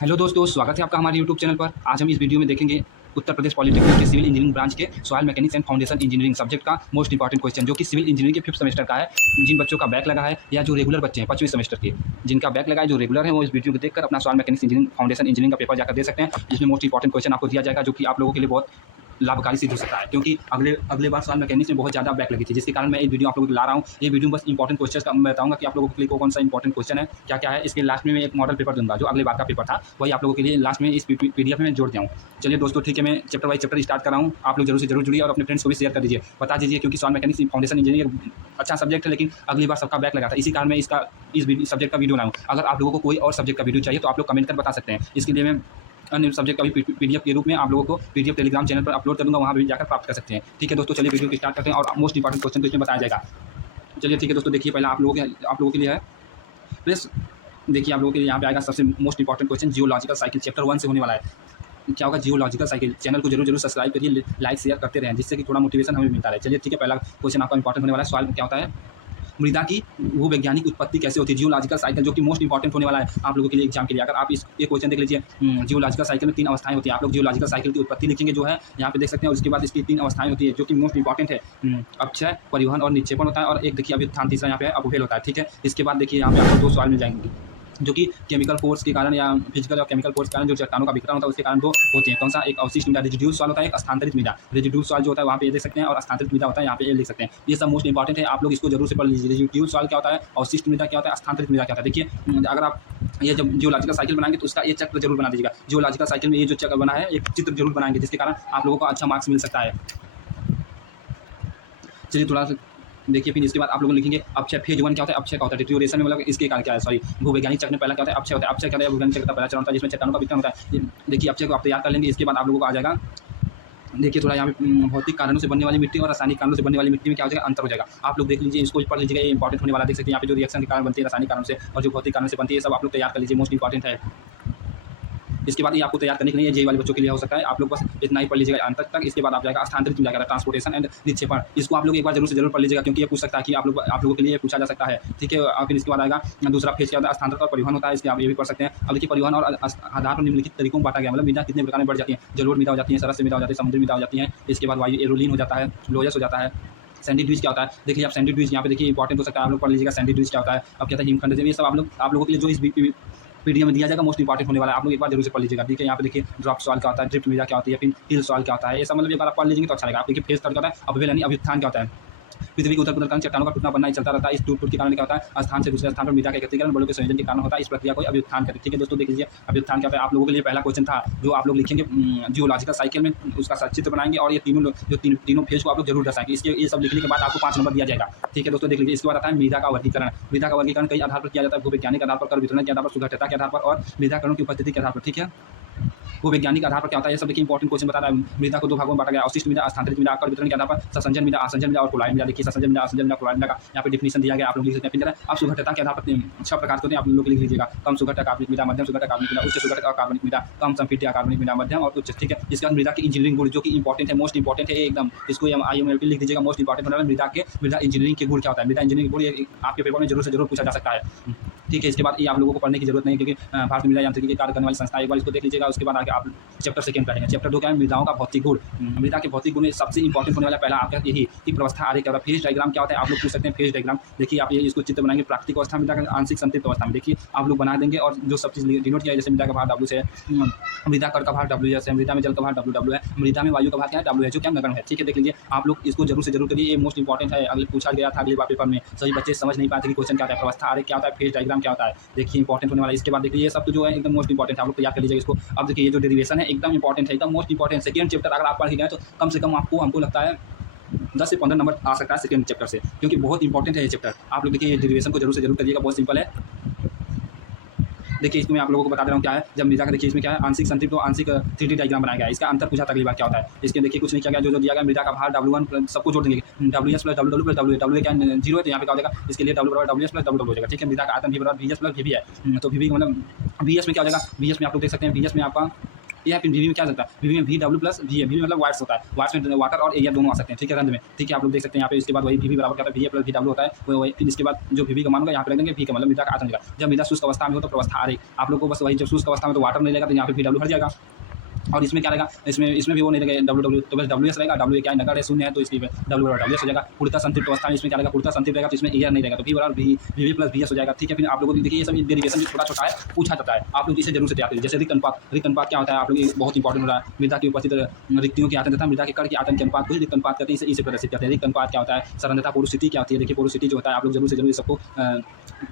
Hello दोस्तों, स्वागत है आपका हमारे यूट्यूब चैनल पर। आज हम इस वीडियो में देखेंगे उत्तर प्रदेश पॉलिटेक्निक के सिविल इंजीनियरिंग ब्रांच के soil mechanics and foundation engineering subject का मोस्ट इंपॉर्टेंट क्वेश्चन, जो कि सिविल इंजीनियरिंग के 5th सेमेस्टर का है। जिन बच्चों का बैक लगा है या जो रेगुलर बच्चे हैं 5वें सेमेस्टर के, जिनका बैक लगा है, जो रेगुलर है, वो इस वीडियो को देखकर अपना soil mechanics engineering foundation engineering का पेपर जाकर दे सकते हैं, जिसमें मोस्ट इंपॉर्टेंट क्वेश्चन आपको दिया जाएगा, जो कि आप लोगों के लिए बहुत लाभकारी सिद्ध हो सकता है। क्योंकि अगले बार सॉइल मैकेनिक्स में बहुत ज़्यादा बैक लगी थी, जिसके कारण मैं ये वीडियो आप लोगों को ला रहा हूँ। ये वीडियो बस इंपॉर्टेंट क्वेश्चन का मैं बताऊंगा कि आप लोगों के लिए कौन सा इंपॉर्टेंट क्वेश्चन है, क्या क्या है। इसके लास्ट में मैं एक मॉडल पेपर दूंगा, जो अगले बार का पेपर था, वही आप लोगों के लिए लास्ट में इस पीडीएफ में जोड़ दिया हूँ। चलिए दोस्तों, ठीक है, मैं चैप्टर वाइज चैप्टर स्टार्ट कर रहा हूँ। आप लोग जरूर से जरूर जुड़िए और अपने फ्रेंड्स को भी शेयर कर दीजिए, बता दीजिए, क्योंकि सॉइल मैकेनिक्स फाउंडेशन इंजीनियरिंग अच्छा सब्जेक्ट है, लेकिन अगली बार सबका बैक लगा था। इसी कारण मैं इस सब्जेक्ट का वीडियो लाऊँ। अगर आप लोगों को कोई और सब्जेक्ट का वीडियो चाहिए तो आप लोग कमेंट कर बता सकते हैं। इसके लिए मैं अन्य सब्जेक्ट का भी पीडीएफ के रूप में आप लोगों को पीडीएफ टेलीग्राम चैनल पर अपलोड कर दूंगा, वहाँ भी जाकर प्राप्त कर सकते हैं। ठीक है दोस्तों, चलिए वीडियो को स्टार्ट करते हैं और मोस्ट इंपॉर्टेंट क्वेश्चन तो इसमें बताया जाएगा। चलिए ठीक है दोस्तों, देखिए पहला आप लोगों के लिए है प्लस। देखिए आप लोगों के लिए यहाँ पे आएगा सबसे most important question, geological cycle chapter 1 से होने वाला है। क्या होगा? Geological cycle. चैनल को जरूर सब्सक्राइब करिए, लाइक शेयर करते रहें, जिससे कि थोड़ा मोटिवेशन हमें मिलता रहे। चलिए ठीक है, पहला क्वेश्चन आपका इंपॉर्टेंट होने वाला है। सवाल क्या होता है? मृदा की भूवैज्ञानिक उत्पत्ति कैसे होती है? जियोलॉजिकल साइकिल, जो कि मोस्ट इंपॉर्टेंट होने वाला है आप लोगों के लिए एग्जाम के लिए। अगर आप ये क्वेश्चन देख लीजिए, जियोलॉजिकल साइकिल में 3 अवस्थाएं होती है। आप लोग जियोलॉजिकल साइकिल की उत्पत्ति लिखेंगे, जो है यहाँ पे देख सकते हैं, और उसके बाद इसकी 3 अवस्थाएं होती है, जो कि मोस्ट इंपॉर्टेंट है। अपक्षय, परिवहन और निक्षेपण होता है, और एक देखिए अभ्युत्थान, तीसरा यहाँ पे अपभेद होता है। ठीक है, इसके बाद देखिए यहाँ पे आपको 2 सवाल मिल जाएंगे, जो कि केमिकल फोर्स के कारण या फिजिकल और केमिकल फोर्स के कारण जो चट्टानों का वितरण होता है, उसके कारण 2 होते हैं। कौन सा? एक अवशिष्ट मृदा रेजिड्यूल सॉइल होता है, एक स्थानांतरित मृदा। रेजिड्यूल सॉइल जो होता है वहाँ पे ये देख सकते हैं, और स्थानांतरित मृदा होता है यहाँ पे ये लिख सकते हैं। ये सब मोस्ट इंपॉर्टेंट है, आप लोग इसको जरूर से पढ़ लीजिए। रेजिड्यूल सॉइल क्या होता है, अवशिष्ट मृदा क्या होता है, स्थानांतरित मृदा क्या होता है। देखिए अगर आप ये जब जियोलॉजिकल साइकिल बनाएंगे तो उसका ये चक्र जरूर बना दीजिएगा। जियोलॉजिकल साइकिल में ये जो चक्र बना है, एक चित्र जरूर बनाएंगे, जिसके कारण आप लोगों को अच्छा मार्क्स मिल सकता है। चलिए थोड़ा सा देखिए, फिर इसके बाद आप लोग लिखेंगे अपक्षय। फेज 1 क्या होता है? अपक्षय का होता है डिटोरेशन में, मतलब इसके कारण क्या है, सॉरी, भूवैज्ञानिक चक्र में पहला क्या होता है? अपक्षय होता है। अपक्षय क्या होता है? भूवैज्ञानिक चक्र का पहला चरण होता है, जिसमें चट्टानों का वितरण होता है। देखिए अपक्षय को आप तैयार कर लेंगे, इसके बाद आप लोगों को आ जाएगा, देखिए थोड़ा यहाँ पे भौतिक कारणों से बनने वाली मिट्टी और रासायनिक कारणों से बनने वाली मिट्टी में क्या हो जाएगा? अंतर हो जाएगा। आप लोग देख लीजिए, इसको पढ़ लीजिएगा, ये इंपॉर्टेंट होने वाला। देख सकते हैं यहाँ पे जो रिएक्शन के कारण बनती है रासायनिक कारणों से, और जो भौतिक कारणों से बनती है, सब आप लोग तैयार कर लीजिए, मोस्ट इंपॉर्टेंट है। इसके बाद ये आपको तैयार करने के लिए जे वाले बच्चों के लिए हो सकता है, आप लोग बस इतना ही पढ़ लीजिएगा अंत तक। इसके बाद आप जाएगा स्थानांतरित मिल जाएगा, ट्रांसपोर्टेशन एंड निक्षेपण। इसको आप लोग एक बार जरूर से जरूर पढ़ लीजिएगा, क्योंकि ये पूछ सकता है कि आप लोगों के लिए पूछा जा सकता है। ठीक है, और फिर इसके बाद आएगा दूसरा फेज क्या होता है? स्थानांतरण और परिवहन होता है, इसके आप ये भी पढ़ सकते हैं। अब देखिए परिवहन और आधार पर निम्नलिखित तरीकों में बांटा गया, मतलब मृदा कितने प्रकार में बढ़ जाती है। जलोढ़ मृदा हो जाती है, सरस मृदा हो जाती है, समुद्री मृदा हो जाती है। इसके बाद वायु एरोलीन हो जाता है, लोयस हो जाता है। सैंडी ड्यूज क्या होता है? देखिए आप सैंडी ड्यूज यहाँ पे देखिए इंपॉर्टेंट हो सकता है, आप लोग पढ़ लीजिएगा सैंडी ड्यूज क्या होता है। अब क्या होता है? हिमखंड। ये सब आप लोगों के लिए जो इस पीडीएफ में दिया जाएगा, मोस्ट इंपॉर्टेंट होने वाला है। आप लोग एक बार जरूर से पढ़ लीजिएगा। ठीक है, यहाँ पे देखिए ड्रॉप सॉइल क्या होता है, ड्रिफ्ट मृदा क्या होती है, फिर हिल सॉइल क्या होता है, ये सब मतलब एक बार आप पढ़ लीजिएंगे तो अच्छा रहेगा। आप देखिए फेज थर्ड क्या होता है? अपव्यय यानी अभ्युत्थान क्या होता है? पृथ्वी के उत्तर कारण चट्टानों का टूटना बनना ही चलता रहता है। इस टूट के कारण क्या होता है? स्थान से दूसरे स्थान पर मृदा का एकत्रीकरण बलों के संयोजन के कारण होता है। इस प्रक्रिया को अभ्युत्थान कहते हैं। ठीक है दोस्तों, देख लीजिए अभ्युत्थान क्या होता है। आप लोगों के लिए पहला क्वेश्चन था, जो आप लोग लिखेंगे जियोलॉजिकल साइकिल में, उसका चित्र बनाएंगे, और ये तीनों फेज को आप लोग जरूर दर्शाएंगे। इसके ये सब लिखने के बाद आपको 5 नंबर दिया जाएगा। ठीक है दोस्तों, देख लीजिए। इसके बाद आता है मृदा का वर्गीकरण। मृदा का वर्गीकरण कई आधार पर किया जाता है, भूवैज्ञानिक आधार पर, कर वितरण के आधार पर, सुगठता के आधार पर, और मृदाकरण की उपस्थिति के आधार पर। ठीक है, वो वैज्ञानिक आधार पर क्या होता है, ये सब देखिए इंपॉर्टेंट क्वेश्चन बता रहा है। मृदा को 2 भागों में बांटा गया, अवशिष्ट मृदा, स्थानांतरित मृदा, कर वितरण के आधार पर, ससंजन मृदा, आसंजन मृदा और क्लोराइड मृदा। देखिए ससंजन मृदा, आसंजन मृदा, क्लोराइड मृदा का यहाँ पे डिफिनेशन दिया गया, आप लोग लिख सकते हैं। फिर आप सुगठता के आधार पर 6 प्रकार के होते हैं, आप लोग लिख लीजिएगा। कम सुगठता कार्बनिक मृदा, मध्यम सुगठता कार्बनिक मृदा, उच्च सुगठता अकार्बनिक मृदा, कम संपीड्य कार्बनिक मृदा, मध्यम और उच्च। ठीक है, इसके बाद मृदा की इंजीनियरिंग गुण, जो कि इंपॉर्टेंट है, मोस्ट इंपॉर्टेंट है एकदम। इसको IMLP लिख दीजिएगा, मोस्ट इंपॉर्टेंट होने वाला मृदा इंजीनियरिंग के गुण क्या होता है। मृदा इंजीनियरिंग गुण ये आपके पेपर में जरूर से जरूर पूछा जा सकता है। ठीक है, इसके बाद ये आप लोगों को पढ़ने की जरूरत नहीं, क्योंकि भारत में मृदा यांत्रिकी के कार्य करने वाली संस्था, एक बार इसको देख लीजिएगा। उसके बाद आगे आप चैप्टर 2 पढ़ेंगे। चैप्टर 2 क्या है? मृदाओं का भौतिक गुण। मृदा के भौतिक गुण में सबसे इंपॉर्टेंट होने वाला पहला आपका यही कि प्रवस्था आरेख क्या होता है, फेज डायग्राम क्या होता है। आप लोग पूछ सकते हैं फेज डायग्राम। देखिए आप ये इसको चित्र बनाएंगे, प्राकृतिक अवस्था मृदा का, आंशिक संतृप्त अवस्था में। देखिए आप लोग बना देंगे, और जो सब चीज़ डिनोट किया है, जैसे मृदा का भार W से है, मृदा कण का भार W है, मृदा में जल का भार W है, मृदा में वायु का भार क्या है, W है, जो क्या नगण्य है। ठीक है, देख लीजिए आप लोग इसको जरूर से जरूर करिए, ये मोस्ट इंपॉर्टेंट है। अगले पूछा गया था अगले बार पेपर में, सभी बच्चे समझ नहीं पाते कि क्वेश्चन क्या होता है, प्रवस्था आरेख क्या होता है, फेज डायग्राम क्या होता है। देखिए इंपॉर्टेंट होने वाला है। इसके बाद देखिए ये सब तो जो है एकदम मोस्ट इंपॉर्टेंट है, आप लोग तैयार कर लीजिएगा इसको। अब देखिए ये जो डेरिवेशन है एकदम इंपॉर्टेंट है, एकदम मोस्ट इंपॉर्टेंट। सेकंड चैप्टर अगर आप पढ़ गए तो कम से कम आपको, हमको लगता है 10 से 15 नंबर आ सकता है सेकंड चैप्टर से, क्योंकि बहुत इंपॉर्टेंट है ये चैप्टर। आप लोग देखिए डेरिवेशन को जरूर से जरूर करिएगा, बहुत सिंपल है। देखिए इसमें आप लोगों को बता दे रहा हूँ क्या है। जब मृदा का देखिए इसमें क्या है, आंशिक संतृप्त और आंशिक 3D डायग्राम बनाया गया है। इसका अंतर पूछा था अगली बार क्या होता है। इसके देखिए कुछ नहीं किया गया, जो दिया गया मृदा का भार W1 सबको जोड़ देंगे, WS plus W plus W क्या 0 है, तो यहाँ पे क्या हो जाएगा, इसके लिए W बराबर WS प्लस W हो जाएगा। ठीक है, मृदा का आयतन V बराबर VS प्लस VB है। तो VB का मतलब VS में क्या हो जाएगा, VS में आप लोग देख सकते हैं, VS में आपका ये है। फिर वीवी में क्या सकता है, वीवी में VW प्लस VA, वीवी मतलब वाट्स होता है, वाट्स में वाटर और एयर दोनों आ सकते हैं, ठीक है, रंग में, ठीक है, आप लोग देख सकते हैं यहाँ पे। इसके बाद वही वीवी बराबर क्या होता है, VA प्लस VW होता है, वही। फिर इसके बाद जो वीवी का मान होगा यहाँ पे रख देंगे, V का मतलब मृदा का आयतन होगा। जब मृदा शुष्क अवस्था में हो तो प्रवस्था आ रही, आप लोग को बस वही, जब शुष्क अवस्था में तो वाटर नहीं लगेगा तो यहाँ पे VW हट जाएगा। और इसमें क्या रहेगा, इसमें भी वो नहीं रहेगा W, तो बस WS रहेगा। W क्या है, नगण्य है, शून्य है, तो इसकी W बराबर WS हो जाएगा। पूर्णतः संतृप्त अवस्था में इसमें क्या रहेगा, पूर्णतः संतृप्त रहेगा, तो इसमें एयर नहीं रहेगा, तो V बराबर VV प्लस VS हो जाएगा, ठीक है। फिर आप लोगों को देखिए ये सब डेरिवेशन छोटा छोटा है, पूछा जाता है, आप लोग इसे जरूर से तैयार करिए। जैसे रिक्त अनुपात, रिक्त अनुपात क्या होता है, आप लोग बहुत इंपॉर्टेंट हो रहा है। मृदा की उपस्थित रिक्तियों के आयतन तथा मृदा के कण के आयतन के अनुपात को रिक्त अनुपात कहते हैं, इसे प्रदर्शित करते हैं। रिक्त अनुपात क्या होता है, सारंगता पोरोसिटी क्या होती है, देखिए पोरोसिटी जो होता है, आप लोग जरूर से जरूर सबको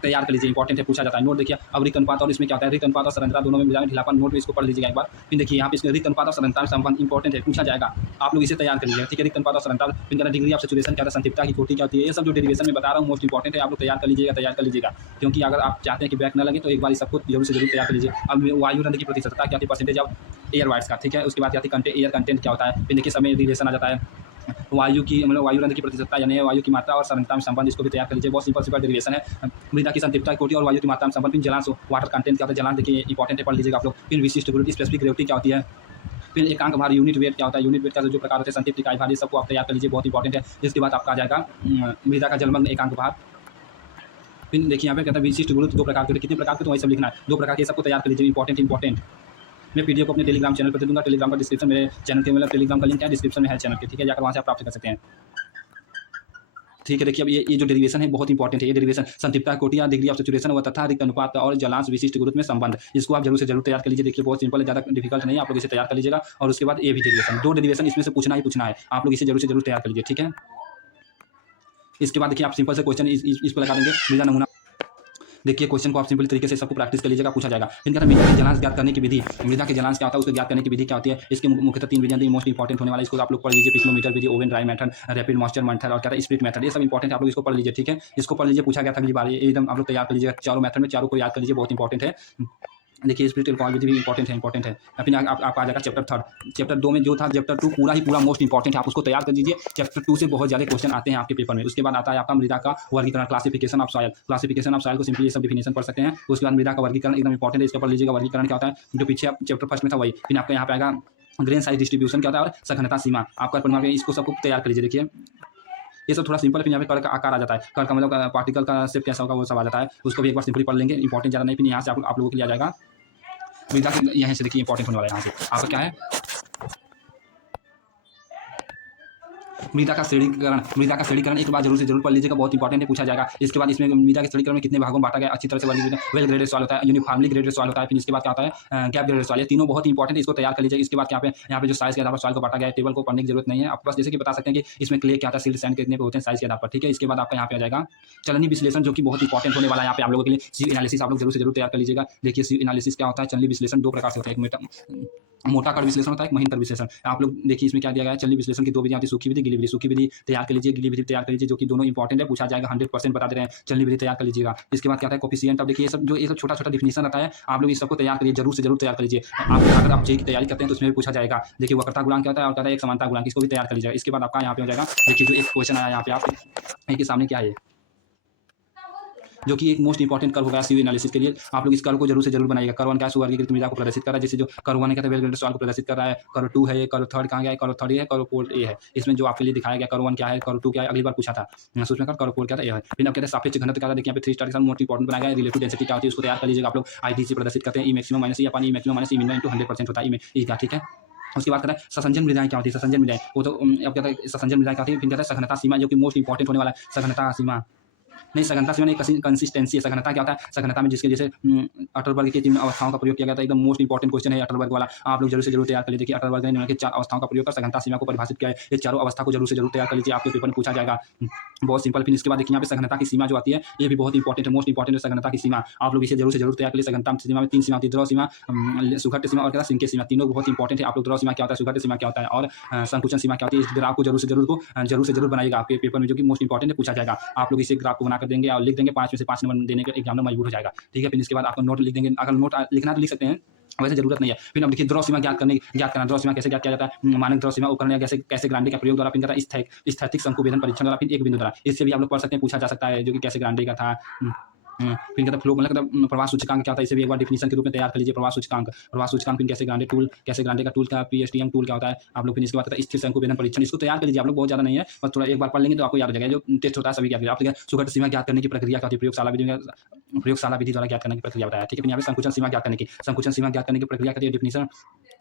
तैयार कर लीजिए, इंपॉर्टेंट है, पूछा जाता है। नोट देखिए अब रिक्त अनुपात और इसमें क्या होता है, रिक्त अनुपात और सारंगता दोनों में मृदा में ढीलापन, नोट में इसको पढ़ लीजिएगा एक बार। फिर देखिए यहाँ पे इसके रिक्त अनुपात और सारंगता में संबंध इंपॉर्टेंट है, पूछा जाएगा, आप लोग इसे तैयार कर लीजिएगा, ठीक है। रिक्त अनुपात और सारंगता, फिर कहना डिग्री ऑफ सैचुरेशन क्या होता है, संतृप्तता की कोटि क्या होती है, ये सब जो डेरिवेशन में बता रहा हूँ मोस्ट इंपॉर्टेंट है, आप लोग तैयार कर लीजिएगा, क्योंकि अगर आप चाहते हैं कि बैक न लगे तो एक बार सबको जरूर से जरूर तैयार कर लीजिए। अब वायु रंध्र की प्रतिशतता क्या होती है, परसेंटेज ऑफ एयर वाइट्स का, ठीक है। उसके बाद क्या होती है एयर कंटेंट क्या होता है, फिर देखिए समय रिलेशन आ जाता है वायु की, मतलब वायु रंध्र की प्रतिशतता यानी वायु की मात्रा और सारंगता में संबंध, इसको भी तैयार कर लीजिए, बहुत सिंपल डेरिवेशन है। मृदा की संतृप्तता की कोटि और वायु की मात्रा में संबंध, फिर जलांश वाटर कंटेंट क्या होता है, जलांश देखिए इंपॉर्टेंट है, पढ़ लीजिएगा आप लोग। फिर विशिष्ट ग्रेविटी, स्पेसिफिक ग्रेविटी क्या होती है, फिर एकांक भार यूनिट वेट क्या होता है, यूनिट वेट का जो प्रकार होते हैं, संतृप्त इकाई भार, ये सबको आप तैयार कर लीजिए, बहुत इंपॉर्टेंट है। इसके बाद आपका आ जाएगा मृदा का जलमग्न एकांक भार। फिर देखिए यहाँ पे कहता है विशिष्ट गुरुत्व दो प्रकार के, कितने प्रकार के, तो वही सब लिखना है, दो प्रकार के, सबको तैयार कर लीजिए, इंपॉर्टेंट। मैं पीडीएफ को अपने टेलीग्राम चैनल पर दे दूंगा, टेलीग्राम का डिस्क्रिप्शन मेरे चैनल के, मतलब टेलीग्राम का लिंक है डिस्क्रिप्शन में है चैनल के, ठीक है, जाकर वहाँ से आप प्राप्त कर सकते हैं, ठीक है। देखिए अब ये जो डेरिवेशन है बहुत इंपॉर्टेंट है, ये डेरिवेशन संतृप्तता कोटि, डिग्री ऑफ सैचुरेशन व तथा रिक्त अनुपात और जलांश विशिष्ट गुरुत्व में संबंध, इसको आप जरूर से जरूर तैयार कर लीजिए। देखिए बहुत सिंपल है, ज़्यादा डिफिकल्ट नहीं है, आप लोग इसे तैयार कर लीजिएगा। और उसके बाद ये भी डेरिवेशन, दो डेरिवेशन इसमें से पूछना ही पूछना है, आप लोग इसे जरूर से जरूर तैयार कर लीजिए, ठीक है। इसके बाद देखिए आप सिंपल से क्वेश्चन इस पर लगा देंगे, मृदा नमूना, देखिए क्वेश्चन को आप सिंपल तरीके से सबको प्रैक्टिस कर लीजिएगा, पूछा जाएगा। इनका मृदा के जलांश ज्ञात करने की विधि, मृदा के जलांश क्या होता है, उसको ज्ञात करने की विधि क्या होती है, इसके मुख्यतः 3 विधियां दी, मोस्ट इंपॉर्टेंट होने वाला, इसको आप लोग पढ़ लीजिए, पिस्मोमीटर विधि, oven dry method, rapid moisture method और क्या है स्प्लिट मेथड, ये सब इंपॉर्टेंट है, आप लोग इसको पढ़ लीजिए, ठीक है। इसको पढ़ लीजिए, पूछा गया था अगली बार, ये एकदम आप लोग तैयार कर लीजिएगा, चारों मेथड में चारों को याद कर लीजिए, बहुत इंपॉर्टेंट है। देखिए स्प्लिट विधि भी इंपॉर्टेंट है। फिर आप आ जाएगा चैप्टर 3, चैप्टर 2 में जो था चैप्टर 2 पूरा मोस्ट इंपॉर्टेंट है, आप उसको तैयार कर दीजिए। चैप्टर 2 से बहुत ज़्यादा क्वेश्चन आते हैं आपके पेपर में। उसके बाद आता है आपका मृदा का वर्गीकरण, क्लासिफिकेशन ऑफ सॉइल को सिंपली ये सब डिफिनेशन पढ़ सकते हैं। उसके बाद मृदा का वर्गीकरण एकदम इंपॉर्टेंट है, इसके ऊपर लीजिएगा, वर्गीकरण क्या होता है, जो पीछे आप चैप्टर फर्स्ट में था वही। फिर आपका यहाँ पे आएगा ग्रेन साइज डिस्ट्रीब्यूशन क्या होता है और सघनता सीमा, आपका परिमाण, इसको सबको तैयार कर लीजिए। देखिए ये सब थोड़ा सिंपल, फिर यहाँ पे कण का आकार आ जाता है, कण का मतलब पार्टिकल का शेप कैसा होगा वो सब आ जाता है, उसको भी एक बार सिंपली पढ़ लेंगे, इंपॉर्टेंट ज़्यादा नहीं। फिर यहाँ से आप लोगों के लिए आ जाएगा मृदा के, यहाँ से देखिए इंपॉर्टेंट होने वाला है, यहाँ से आपका क्या है मृदा का श्रेणीकरण एक बार जरूर से जरूर पढ़ लीजिएगा, बहुत इंपॉर्टेंट है, पूछा जाएगा। इसके बाद इसमें मृदा के श्रेणीकरण में कितने भागों में बांटा गया, अच्छी तरह से वर्गीकरण, वेल ग्रेडेड सॉइल होता है, यूनिफॉर्मली ग्रेडेड सॉइल होता है, फिर इसके बाद क्या होता है गैप ग्रेडेड सॉइल, ये तीनों बहुत इंपॉर्टेंट है, इसको तैयार कर लीजिए। इसके बाद यहाँ पे जो साइज के आधार पर सॉइल को बांटा गया है, टेबल को पढ़ने की जरूरत नहीं है, आप बस जैसे कि बता सकते हैं कि इसमें क्ले क्या होता है, सिल्ट सैंड कितने होते हैं साइज के आधार पर, ठीक है। इसके बाद आपका यहाँ पे आ जाएगा चलनी विश्लेषण, जो कि बहुत इंपॉर्टेंट होने वाला है यहाँ पे आप लोगों के लिए। सी एनालिसिस आप लोग जरूर से जरूर तैयार कर लीजिएगा। देखिए सी एनालिसिस क्या होता है, चलनी विश्लेषण दो प्रकार से होता है, एक मोटा कण विश्लेषण होता है, एक महीन कण विश्लेषण। आप लोग देखिए इसमें क्या दिया गया है, चलनी विश्लेषण की दो विधियां होती है, सूखी विधि, गीली विधि। सूखी विधि तैयार कर लीजिए, गीली विधि तैयार कर लीजिए, जो कि दोनों इंपॉर्टेंट है, पूछा जाएगा, 100% बता दे रहे हैं। चलनी विधि तैयार कर लीजिएगा। इसके बाद क्या होता है कोफिशिएंट, अब देखिए ये सब छोटा छोटा डिफिनेशन आता है, आप लोग इस सबको तैयार करिए, जरूर से जरूर तैयार कर लीजिए। अगर आप जेईई की तैयारी करते हैं तो उसमें भी पूछा जाएगा। देखिए वक्रता गुणांक क्या होता है और क्या होता है एक समानता गुणांक, इसको भी तैयार कर लीजिएगा। इसके बाद आपका यहाँ पे हो जाएगा, देखिए जो एक क्वेश्चन आया यहाँ पे आप के सामने क्या है, जो कि एक मोस्ट इंपॉर्टेंट कर्व होगा सीवी एनालिसिस के लिए, आप लोग इस कर्व को जरूर से जरूर बनाइएगा। कर्व 1 क्या सुवर्गीकृत मृदा को प्रदर्शित कर रहा है, जैसे जो कर्व 1 है कहते हैं वेल ग्रेडेड सॉइल को प्रदर्शित कर रहा है, कर्व 2 है, कर्व 3 कहाँ गया है, कर्व 3 है, कर्व 4 ए है। इसमें जो आपके लिए दिखाया गया कर्व 1 क्या है, कर्व 2 क्या है, अगली बार पूछा था, उसमें कर्व 4 क्या था, ये है। फिर अब कहते हैं सापेक्ष घनत्व क्या था, देखिए यहाँ पे 3 स्टार के साथ मोस्ट इंपॉर्टेंट बनाया गया है। रिलेटिव डेंसिटी क्या होती है, उसको तैयार कर लीजिएगा आप लोग। आईडी से प्रदर्शित करते हैं, ई मैक्सिमम माइनस ई अपन ई मैक्सिमम माइनस ई मिनिमम इनटू 100% होता है ई का, ठीक है। उसके बाद कहता है ससंजन मृदाएं क्या होती है, ससंजन मृदाएं वो तो अब कहता है ससंजन मृदाएं क्या होती है। फिर कहता है सघनता सीमा, जो कि मोस्ट इंपॉर्टेंट होने वाला है, सघनता सीमा नहीं, सघनता सीमा नहीं, कंसिस्टेंसी है। सघनता क्या होता है, सघनता में जिसके जैसे अटरबर्ग की 3 अवस्थाओं का प्रयोग किया गया था, एकदम मोस्ट इंपॉर्टेंट क्वेश्चन है अटरबर्ग वाला, आप लोग जरूर से जरूर तैयार कर लीजिए कि अटरबर्ग ने निम्नलिखित 4 अवस्थाओं का प्रयोग कर सघनता सीमा को परिभाषित किया है। ये चारों अवस्था को जरूर से जरूर तैयार कर लीजिए, आपके पेपर में पूछा जाएगा, बहुत सिंपल। फिर इसके बाद देखिए यहाँ पे सघनता की सीमा जो आती है, ये भी बहुत इंपॉर्टेंट है, मोस्ट इंपॉर्टेंट है सघनता की सीमा, आप लोग इसे जरूर से जरूर तैयार कर लीजिए। सघनता सीमा में 3 सीमा होती है, द्रव सीमा, सुघट्ट सीमा और क्या सिंके सीमा, तीनों बहुत इंपॉर्टेंट है। आप लोग द्रव सीमा क्या होता है, सुघट्ट सीमा क्या होता है और संकुचन सीमा क्या होती है, इस ग्राफ को जरूर से जरूर बनाइएगा आपके पेपर में, जो कि मोस्ट इंपॉर्टेंट है, पूछा जाएगा। आप लोग इसे ग्राफ को बनाकर देंगे और लिख देंगे, 5 में से 5 नंबर देने के एग्जाम में मजबूर हो जाएगा, ठीक है। फिर इसके बाद आपको नोट लिख देंगे, अगर नोट लिखना तो लिख सकते हैं, वैसे जरूरत नहीं है। फिर अब देखिए द्रव सीमा ज्ञात करना, द्रव सीमा कैसे ज्ञात किया जाता है, मानक द्रव सीमा उपकरण कैसे ग्रांडे का प्रयोग द्वारा, फिर कहता है स्थैतिक संकुवेदन परीक्षण द्वारा, फिर एक बिंदु द्वारा, इससे भी आप लोग पढ़ सकते हैं, पूछा जा सकता है, जो कि कैसे ग्रांडे का था। फिर कहता है फ्लो मतलब प्रवाह सूचकांक क्या होता है, इसे भी एक बार डिफिनीशन के रूप में तैयार कर लीजिए। प्रवाह सूचकांक फिर कैसे ग्रांडे का टूल का पीएसटीएम टूल क्या होता है आप लोग, फिर इसके बाद कहता है स्थिर शंकु भेदन परीक्षण, इसको तैयार कर लीजिए आप लोग, बहुत ज़्यादा नहीं है, बस थोड़ा एक बार पढ़ लेंगे तो आपको याद हो जाएगा। जो टेस्ट होता है सभी याद आप सुगत सीमा ज्ञात करने की प्रक्रिया क्या होती है, प्रयोगशाला विधि द्वारा ज्ञात करने की प्रक्रिया बताया। ठीक है, यहाँ पे संकुचन सीमा ज्ञात करने की प्रक्रिया करती है डिफिनीशन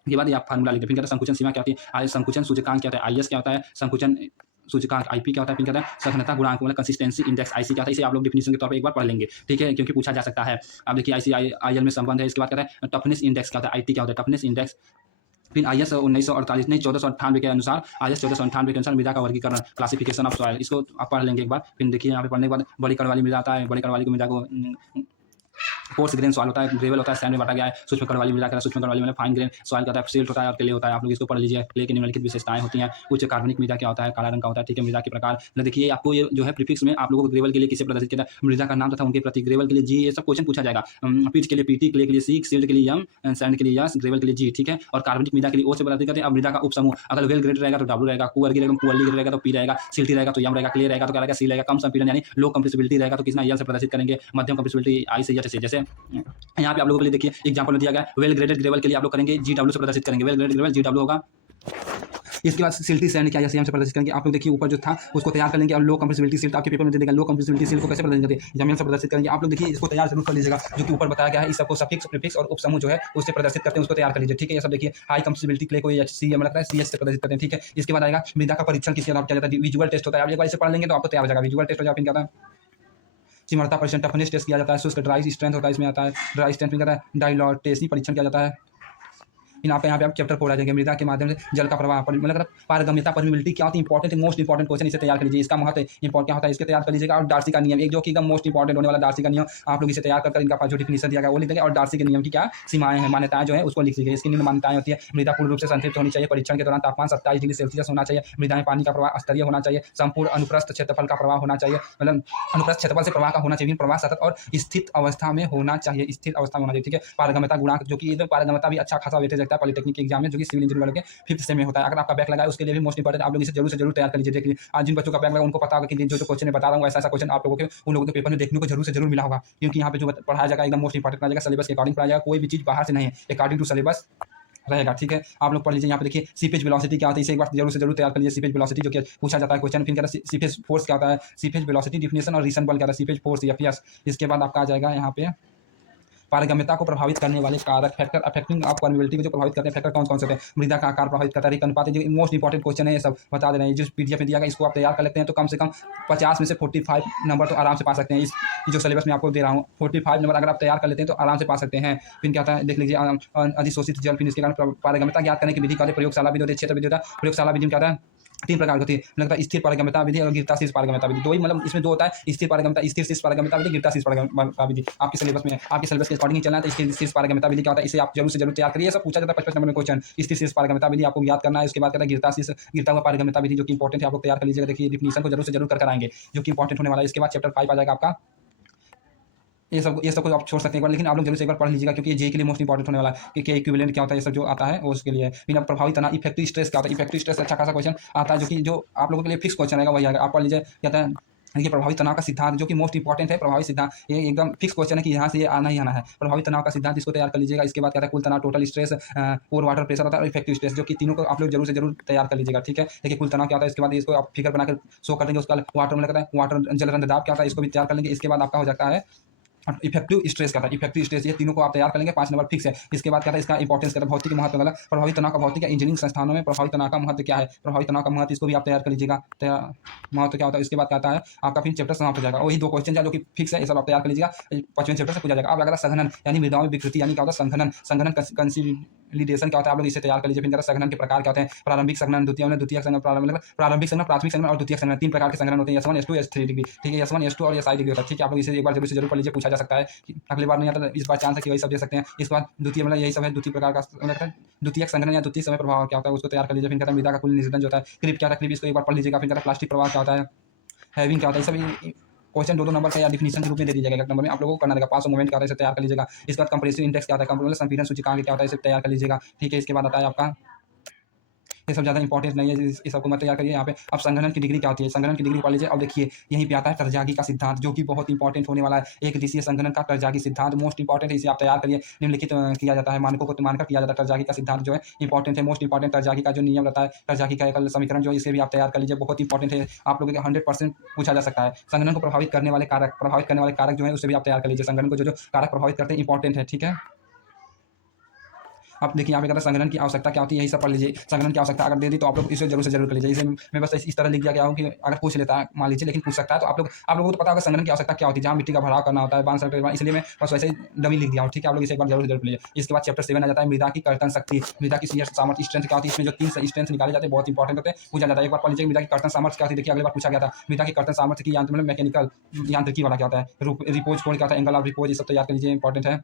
के बाद आप फार्मूला लिखते हैं। फिर कहते हैं संकुचन सीमा क्या होती है, संकुचन सूचकांक क्या होता है, आईएस क्या होता है, संकुचन सूचकांक आईपी क्या होता है, फिर कहता है सघनता गुणांक मतलब कंसिस्टेंसी इंडेक्स आईसी क्या होता है, इसे आप लोग डिफिनीशन के तौर पर एक बार पढ़ लेंगे। ठीक है, क्योंकि पूछा जा सकता है। अब देखिए आईसीआईएल में संबंध है। इसके बाद कहता है टफनेस इंडेक्स क्या होता है, आईटी क्या होता है, टफनेस इंडेक्स। फिर आईएस 1948 नहीं 1498 के अनुसार, आईएस 1498 के अनुसार मृदा का वर्गीकरण क्लासिफिकेशन ऑफ सॉइल, इसको आप पढ़ लेंगे एक बार। फिर देखिए यहाँ पे पढ़ने के बाद बड़ी कण वाली मृदा आता है, बड़ी कण वाली को मृदा को कोर्स ग्रेन सॉइल होता है, ग्रेवल होता है, सैंड में बांटा गया है। सूक्ष्म कण वाली मृदा, सूक्ष्म कण वाली मतलब फाइन ग्रेन सॉइल का होता है, सिल्ट होता है और क्ले होता है। आप लोग इसको पढ़ लीजिए। क्ले की निम्नलिखित विशेषताएं होती हैं। उच्च कार्बनिक मृदा क्या होता है, काला रंग का होता है। ठीक है, मृदा के प्रकार देखिए आपको ये जो है प्रीफिक्स में आप लोगों को ग्रेवल के लिए किसे प्रदर्शित किया है, मृदा का नाम तथा उनके प्रति, ग्रेवल के लिए जी, ये सब क्वेश्चन पूछा जाएगा। पिच के लिए पीटी, क्ले के लिए सी, सिल्ट के लिए यम, सैंड के लिए यस, ग्रेवल के लिए जी। ठीक है, और कार्बनिक मृदा के लिए ओ से प्रदर्शित करते हैं। अब मृदा का उपसमूह अगर वेल ग्रेड रहेगा तो डब्ल्यू रहेगा, पुअर्ली रहेगा तो पी रहेगा, सिल्टी रहेगा तो यम रहेगा, क्ले रहेगा तो क्या रहेगा, सी रहेगा। कम संपीड़न यानी लो कंप्रेसिबिलिटी रहेगा तो कितना यल से प्रदर्शित करेंगे, मध्यम कंप्रेसिबिलिटी आई से एच से। जैसे यहाँ पे आप लोगों के लिए देखिए एग्जांपल में दिया गया वेल ग्रेडेड ग्रेवल के लिए आप लोग करेंगे जीडब्ल्यू से प्रदर्शित करेंगे, वेल ग्रेडेड ग्रेवल जीडब्ल्यू होगा। इसके बाद सिल्टी सैंड क्या जैसे हम से प्रदर्शित करेंगे। आप लोग देखिए ऊपर जो था उसको तैयार कर लेंगे और लो कंप्रेसिबिलिटी सिल्ट आपके पेपर में दे देगा। लो कंप्रेसिबिलिटी सिल्ट को कैसे प्रदर्शित करते हैं, जमीन से प्रदर्शित करेंगे। आप लोग देखिए इसको तैयार जरूर कर लीजिएगा, जो कि ऊपर बताया गया है। इस सबको सफिक्स प्रीफिक्स और उपसमूह जो है उससे प्रदर्शित करते हैं, उसको तैयार कर लीजिए। ठीक है, ये सब देखिए हाई कंप्रेसिबिलिटी क्ले को एचसी हमें लगता है सीएच से प्रदर्शित करते हैं। ठीक है, इसके बाद आएगा मृदा का परीक्षण किसी आधार पर किया जाता है, विजुअल टेस्ट होता है। आप एक बार इसे पढ़ लेंगे तो आपको तैयार हो जाएगा। विजुअल टेस्ट हो जाता है, क्या होता है, चिमड़ता परीक्षण, टफनेस टेस्ट किया जाता है। शुष्क ड्राई स्ट्रेंथ होता है, इसमें आता है ड्राई स्ट्रेंथ में कहता है डाइलॉटेसी परीक्षण किया जाता है। यहाँ पे आप चैप्टर 4 आ जाएंगे, मृदा के माध्यम से जल का प्रवाह मतलब पारगम्यता परमिबिलिटी क्या होती है, इंपॉर्टेंट मोस्ट इंपॉर्टेंट क्वेश्चन, इसे तैयार कर लीजिए। इसका महत्व इंपॉर्टेंट क्या होता है, इसके तैयार कर लीजिएगा। और डार्सी का नियम एक जो कि एकदम मोस्ट इंपॉर्टेंट होने वाला डार्सी का नियम, आप लोग इसे तैयार कर इनका जो डिफिनीशन दिया गया वो लिख देंगे। और डार्सी के नियम की क्या सीमाएं हैं, मान्यताएं जो है उसको लिख लीजिए। इसकी निम्न मान्यताएं होती है, मृदा पूर्ण रूप से संतृप्त होनी चाहिए, परीक्षण के दौरान तापमान 27 डिग्री सेल्सियस होना चाहिए, मृदा में पानी का प्रवाह स्तरीय होना चाहिए, संपूर्ण अनुप्रस्थ क्षेत्रफल का प्रवाह होना चाहिए, मतलब अनुप्रस्थ क्षेत्रफल से प्रवाह का होना चाहिए, प्रवाह सतत और स्थित अवस्था में होना चाहिए, स्थिर अवस्था में होना चाहिए। ठीक है, पारगम्यता गुणांक जो कि पारगम्यता भी अच्छा खासा वेटेज लगता है पॉलिटेक्निक एग्जाम में, जो कि सिविल इंजीनियर वालों के 5th सेम में होता है। अगर आपका बैक लगा है उसके लिए भी मोस्ट इंपॉर्टेंट, आप लोग इसे जरूर से जरूर तैयार कर लीजिए। देखिए आज जिन बच्चों का बैक लगा उनको पता होगा कि जो क्वेश्चन मैं बता रहा हूँ ऐसा क्वेश्चन आप लोगों के उन लोगों के पेपर में देखने को जरूर से जरूर मिला होगा, क्योंकि यहाँ पे जो पढ़ाया जाएगा एकदम मोस्ट इंपॉर्टेंट पढ़ाया जाएगा, सिलेबस के अकॉर्डिंग पढ़ाया जाएगा, कोई भी चीज बाहर से नहीं है, अकॉर्डिंग टू सिलेबस रहेगा। ठीक है, आप लोग पढ़ लीजिए। यहाँ पे देखिए सीपेज वेलोसिटी क्या होती है, इसे एक बार जरूर से जरूर तैयार कर लीजिए। सीपेज वेलोसिटी जो कि पूछा जाता है क्वेश्चन। फिर कहता है सीपेज फोर्स क्या होता है, सीपेज वेलोसिटी डिफिनेशन और रीसन बल क्या होता है, सीपेज फोर्स एफएस। इसके बाद आपका आ जाएगा यहाँ पे पारगम्यता को प्रभावित करने वाले कारक, फैक्टर अफेक्टिंग ऑफ परमिबिलिटी को जो प्रभावित करते हैं फैक्टर कौन कौन से होते हैं, मृदा का आकार प्रभावित करता है, अनुपात, जो मोस्ट इंपॉर्टेंट क्वेश्चन है ये सब बता दे रहे हैं। जो पीडीएफ में दिया गया इसको आप तैयार कर लेते हैं तो कम से कम 50 में से 45 नंबर तो आराम से पा सकते हैं। इस जो सिलेबस में आपको दे रहा हूँ 45 नंबर अगर आप तैयार कर लेते हैं तो आराम से पा सकते हैं। फिर क्या होता है देख लीजिए, अधिशोषित जल, फिर इसके कारण पारगम्यता ज्ञात करने की विधि का प्रयोगशाला विधि, क्षेत्र विधि होता है। प्रयोगशाला विधि में क्या होता है, 3 प्रकार की होती है, मतलब स्थिर पारगम्यता विधि और गिरता शीर्ष पारगम्यता विधि। दो ही मतलब इसमें दो होता है, स्थिर पारगम्यता, स्थिर शीर्ष पारगम्यता विधि, गिरता शीर्ष पारगम्यता विधि। आपके सिलेबस में आपके सिलेबस के अकॉर्डिंग ही चलना है। तो स्थिर शीर्ष पारगम्यता विधि क्या होता है, इसे आप जरूर से जरूर तैयार करिए। सब पूछा जाता है 55 नंबर में क्वेश्चन, स्थिर शीर्ष पारगम्यता विधि आपको याद करना है। उसके बाद कहता है गिरता शीर्ष, गिरता हुआ पारगम्यता विधि, जो कि इंपॉर्टेंट है, आप लोग तैयार कर लीजिएगा। देखिए डिफिनीशन को जरूर से जरूर कर आएंगे, जो कि इंपॉर्टेंट होने वाला है। इसके बाद चैप्टर 5 आ जाएगा आपका। ये सब को आप छोड़ सकते हैं एक बार, लेकिन आप लोग जरूर से एक बार पढ़ लीजिएगा, क्योंकि ये जे के लिए मोस्ट इंपॉर्टेंट होने वाला है कि इक्विवेलेंट क्या होता है, ये सब जो आता है वो उसके लिए। फिर प्रभावी तनाव, इफेक्टिव स्ट्रेस क्या होता है, इफेक्टिव स्ट्रेस अच्छा खासा क्वेश्चन आता है, जो कि जो आप लोगों के लिए फिक्स क्वेश्चन आएगा वही आएगा। आप पढ़ लीजिए, कहता है देखिए प्रभावी तनाव का सिद्धांत, जो कि मोस्ट इंपॉर्टेंट है। प्रभावी सिद्धांत ये एकदम फिक्स क्वेश्चन है कि यहाँ से ये आना ही आना है। प्रभावी तनाव का सिद्धांत, इसको तैयार कर लीजिएगा। इसके बाद कहता है कुल तनाव, टोटल स्ट्रेस, पोर वाटर प्रेशर होता है और इफेक्टिव स्ट्रेस, जो कि तीनों को आप लोग जरूर से जरूर तैयार कर लीजिएगा। ठीक है, देखिए कुल तनाव क्या होता है, इसके बाद इसको आप फिगर बनाकर शो कर देंगे। उसका वाटर में लगता है वाटर जल रंध्र दाब क्या होता है, इसको भी तैयार कर लेंगे। इसके बाद आपका हो जाता है इफेक्टिव स्ट्रेस का था, इफेक्टिव स्ट्रेस, ये तीनों को आप तैयार कर लेंगे। 5 नंबर फिक्स है। इसके बाद क्या था, इसका इंपॉर्टेंस क्या था, भौतिक महत्व वाला, प्रभावी तनाव का भौतिक इंजीनियरिंग संस्थानों में प्रभावी तनाव का महत्व क्या है, प्रभावी तनाव का महत्व, इसको भी आप तैयार कर लीजिएगा। महत्व क्या होता है, इसके बाद क्या आता है आपका फिर चैप्टर समाप्त हो जाएगा। वही 2 क्वेश्चन जो कि फिक्स है, ये सब आप तैयार कर लीजिएगा। 5वें चैप्टर से पूछा जाएगा। अब अगला संघनन यानी मृदाओं में विकृति, यानी क्या होता है संघनन, संघनन कंसोलिडेशन क्या होता है, आप लोग इसे तैयार कर लीजिए। फिर संघनन के प्रकार क्या होते हैं, प्रारंभिक संघनन, द्वितीयक संघनन, प्रारंभिक संघनन, प्राथमिक संघनन और द्वितीयक संघनन, 3 प्रकार के संघनन होते हैं, S1 S2 S3 डिग्री। ठीक है, S1 S2 और SI डिग्री होता है। ठीक है, आप लोग इसे एक बार जरूर से जरूर पढ़ लीजिए, पूछा जा सकता है। अगली बार नहीं आता तो इस बार चांस है कि वही सब दे सकते हैं। इसके बाद द्वितीय मतलब यही सब है, द्वितीय प्रकार का मतलब द्वितीयक संघनन या द्वितीय समय प्रभाव क्या होता है, उसको तैयार कर लीजिए। फिर कहता है मृदा का कुल निर्जन जो होता है, क्रीप क्या होता है, क्रीप इसको एक बार पढ़ लीजिएगा। फिर कहता है प्लास्टिक प्रवाह क्या होता है, हैविंग क्या होता है, सभी क्वेश्चन 2-2 नंबर का या डिफिनीशन के रूप में दे दीजिएगा। एक नंबर में आप लोगों को करना रहेगा। 500 मूवमेंट क्या होता है, इसे तैयार कर लीजिएगा। इसके बाद कंप्रेसिव इंडेक्स क्या होता है, कंप्रेसिव संपीड़न सूचकांक क्या होता है, इसे तैयार कर लीजिएगा। ठीक है, इसके बाद आता है आपका ये सब ज़्यादा इंपॉर्टेंट नहीं है, इस सबको मत तैयार करिए। यहाँ पे अब संगणन की डिग्री क्या होती है, संगणन की डिग्री पढ़ लीजिए। अब देखिए यहीं पे आता है तरजागी का सिद्धांत, जो कि बहुत इंपॉर्टेंट होने वाला है। एक दिवसीय संगणन का तरजागी सिद्धांत मोस्ट इंपॉर्टेंट है, इसे आप तैयार करिए। निम्नलिखित किया जाता है, मानकों को मानकर किया जाता है। तरजागी का सिद्धांत जो है इंपॉर्टेंट है, मोस्ट इंपॉर्टेंट। तरजागी का जो नियम रहता है, तरजागी का एकल समीकरण जो है, इसे भी आप तैयार कर लीजिए, बहुत इंपॉर्टेंट है। आप लोगों के 100% पूछा जा सकता है। संगणन को प्रभावित करने वाले कारक जो है उसे भी आप तैयार कर लीजिए। संगणन को जो कारक प्रभावित करते हैं इंपॉर्टेंट है, ठीक है। अब देखिए यहाँ पे कहता है संगणन की आवश्यकता क्या होती है, यही सब पढ़ लीजिए। संगणन की आवश्यकता अगर दे दी तो आप लोग इसे जरूर से जरूर कर लीजिए। इसे मैं बस इस तरह लिख दिया गया हूँ कि अगर पूछ लेता है मान लीजिए, लेकिन पूछ सकता है, तो आप लोगों को तो पता होगा संगणन की आवश्यकता क्या होती है, जहाँ मिट्टी का भराव करना होता है, बांध सकते हैं, इसलिए मैं बस वैसे ही डमी लिख दिया हूँ, ठीक है। आप लोग इसे एक बार जरूर से जरूर लीजिए। इसके बाद चैप्टर 7 आ जाता है मृदा की कर्तन शक्ति, मृदा की शियर सामर्थ्य स्ट्रेंथ क्या होती है। इसमें जो 3 स्ट्रेंथ निकाले जाते हैं बहुत इंपॉर्टेंट होते हैं, पूछा जाता है। एक बार पढ़ लीजिए मृदा की कर्तन सामर्थ्य क्या होती है। देखिए अगली बार पूछा गया था मृदा की कर्तन सामर्थ्य की मतलब मैकेनिकल यांत्रिकी वाला क्या होता है, रिपोज कोण क्या होता है, एंगल ऑफ रिपोज, ये सब तैयार कर लीजिए, इंपॉर्टेंट है।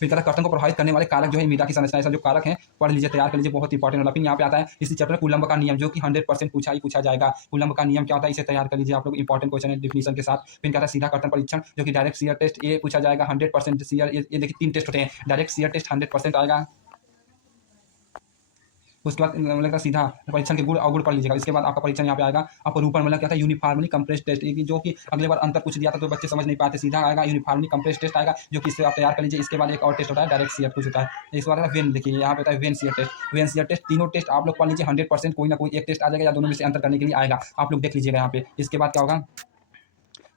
फिर कहता है कर्तन को प्रभावित करने वाले कारक जो है मृदा की संरचना, ये सब जो कारक हैं पढ़ लीजिए, तैयार कर लीजिए, बहुत इंपॉर्टेंट होला। फिर यहाँ पे आता है इसी चैप्टर में कूलम्ब का नियम, जो कि 100% पूछा जाएगा। कूलम्ब का नियम क्या होता है, इसे तैयार कर लीजिए आप लोग, इंपॉर्टेंट क्वेश्चन है डिफिनीशन के साथ। फिर कहता है सीधा कर्तन परीक्षण, जो कि डायरेक्ट शियर टेस्ट, ये पूछा जाएगा 100% शियर। ये देखिए 3 टेस्ट होते हैं, डायरेक्ट शियर टेस्ट 100% आएगा। उसके बाद मतलब सीधा परीक्षण के गुण अवगुण पढ़ लीजिएगा। इसके बाद आपका परीक्षण यहाँ पे आएगा अपरूपण, मतलब क्या था, यूनिफॉर्मली कंप्रेस्ड टेस्ट, जो कि अगले बार अंतर पूछ दिया था तो बच्चे समझ नहीं पाते। सीधा आएगा यूनिफॉर्मली कंप्रेस्ड टेस्ट आएगा, जो कि इससे आप तैयार कर लीजिए। इसके बाद एक और टेस्ट होता है डायरेक्ट शियर कुछ होता है। इसके बाद वेन, देखिए यहाँ पे होता है vane shear test. Vane shear test तीनों टेस्ट आप लोग पढ़ लीजिए, 100% कोई ना कोई एक टेस्ट आ जाएगा या दोनों में से अंतर करने के लिए आएगा, आप लोग देख लीजिएगा यहाँ पे। इसके बाद क्या होगा,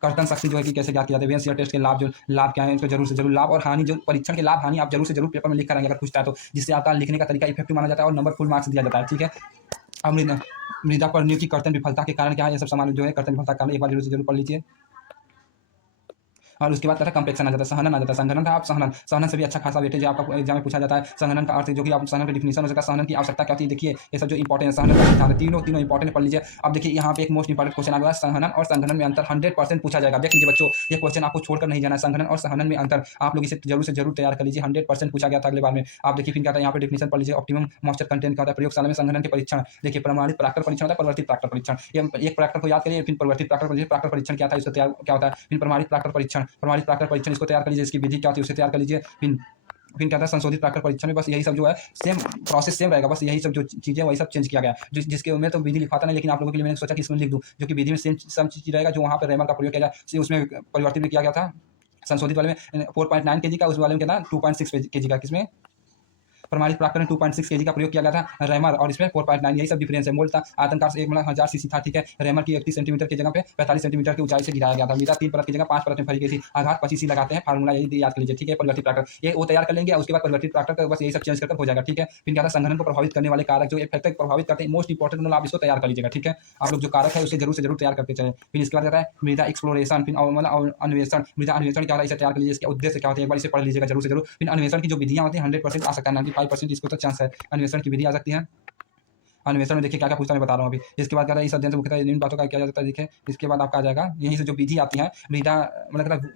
कर्तन शक्ति जो है कि कैसे ज्ञात किया जाता है। वेन टेस्ट के लाभ क्या है, इसको जरूर से जरूर, लाभ और हानि, जो परीक्षण के लाभ हानि आप जरूर से जरूर पेपर में लिख कर आएंगे अगर पूछता है तो, जिससे आपका लिखने का तरीका इफेक्टिव माना जाता है और नंबर फुल मार्क्स दिया जाता है, ठीक है। अब मृदा पर न्यू की कर्तन विफलता के कारण क्या है, ये सब सामान जो है कर्तन विफलता के कारण एक बार जरूर से जरूर पढ़ लीजिए। और उसके बाद कहता है कंप्लेक्शन आ जाता है, सहनन आ जाता है। संगणन था आप सहनन से भी अच्छा खासा वेटेज आपका एग्जाम में पूछा जाता है। संगणन का अर्थ जो कि आप सहनन का डिफिनेशन हो सकता है, सहनन की आवश्यकता क्या होती है, देखिए ये सब जो इंपॉर्टेंट है। सहनन का सिद्धांत है, तीनों इंपॉर्टेंट पढ़ लीजिए। अब देखिए यहाँ पे एक मोस्ट इंपॉर्टेंट क्वेश्चन आ गया, सहनन और संगणन में अंतर 100% पूछा जाएगा। देख लीजिए बच्चों, ये क्वेश्चन आपको छोड़कर नहीं जाना है, संगणन और सहनन में अंतर आप लोग इसे जरूर से जरूर तैयार कर लीजिए, 100% पूछा गया था अगले बार में। आप देखिए फिर क्या था, यहाँ पे डिफिनेशन पढ़ लीजिए। ऑप्टिमम मॉइस्चर कंटेंट का होता है, प्रयोगशाला में संगणन के परीक्षण। देखिए प्रमाणित प्राक्टर परीक्षण होता है, परिवर्तित प्राक्टर परीक्षण। ये एक प्राक्टर को याद करिए, फिर परिवर्तित प्राक्टर परीक्षण। प्राक्टर परीक्षण क्या था, इसको तैयार क्या होता है, फिर प्रमाणित प्राक्टर परीक्षण इसको तैयार कर लीजिए। इसकी विधि क्या होती है उसे तैयार कर लीजिए। फिर क्या था संशोधित प्राक्टर परीक्षण में, बस यही सब जो है सेम प्रोसेस सेम रहेगा, बस यही सब जो चीज़ें वही सब चेंज किया गया। जिसके मैं तो विधि लिखवाता नहीं, लेकिन आप लोगों के लिए मैंने सोचा कि इसमें लिख दूँ, जो कि विधि में सेम चीज़ रहेगा, जो वहाँ पर रेमर का प्रयोग किया जाए उसमें परिवर्तित में किया गया था। संशोधित वाले में 4.9 kg का, उस वाले में क्या था 2.6 kg का। किसमें प्रमाणित प्राक्टर में 2.6 kg का प्रयोग किया गया था रैमर, और इसमें 4.9, यही सब डिफरेंस है। मूल था आयतनकार से 1,1000 सीसी था, ठीक है। रैमर की 31 सेंटीमीटर की जगह पे 45 सेंटीमीटर की ऊंचाई से गिराया गया था। मृदा 3 परत की जगह 5 परत में फैली गई थी। आघात 25 ही लगाते हैं, फार्मूला यही याद कर लीजिए, ठीक है। परिवर्तित प्राक्टर ये वो तैयार कर लेंगे, उसके बाद परिवर्तित प्राक्टर का बस यही सब चेंज करके हो जाएगा, ठीक है। फिर क्या था संगठन को प्रभावित करने वाले कारक, जो इफेक्ट प्रभावित करते हैं, मोस्ट इंपॉर्टेंट मतलब आप इसको तैयार कर लीजिएगा, ठीक है। आप लोग जो कारक है उसे जरूर से जरूर तैयार करते चले। फिर इसके बाद आता है मृदा एक्सप्लोरेशन, फिर मतलब अन्वेषण। मृदा अन्वेषण क्या होता है, इसे तैयार कर लीजिए। इसके उद्देश्य क्या होते हैं एक बार इसे पढ़ लीजिएगा जरूर से जरूर। फिर अन्वेषण की जो विधियां होती हैं 100% आ सकता है, 95% इसको तो चांस है अन्वेषण की विधि आ सकती है। अन्वेषण में देखिए क्या क्या पूछता है मैं बता रहा हूँ अभी। इसके बाद क्या है, इस अध्ययन से मुख्यतः इन बातों का किया जाता है, देखिए। इसके बाद आपका आ जाएगा यहीं से जो विधि आती है मृदा मतलब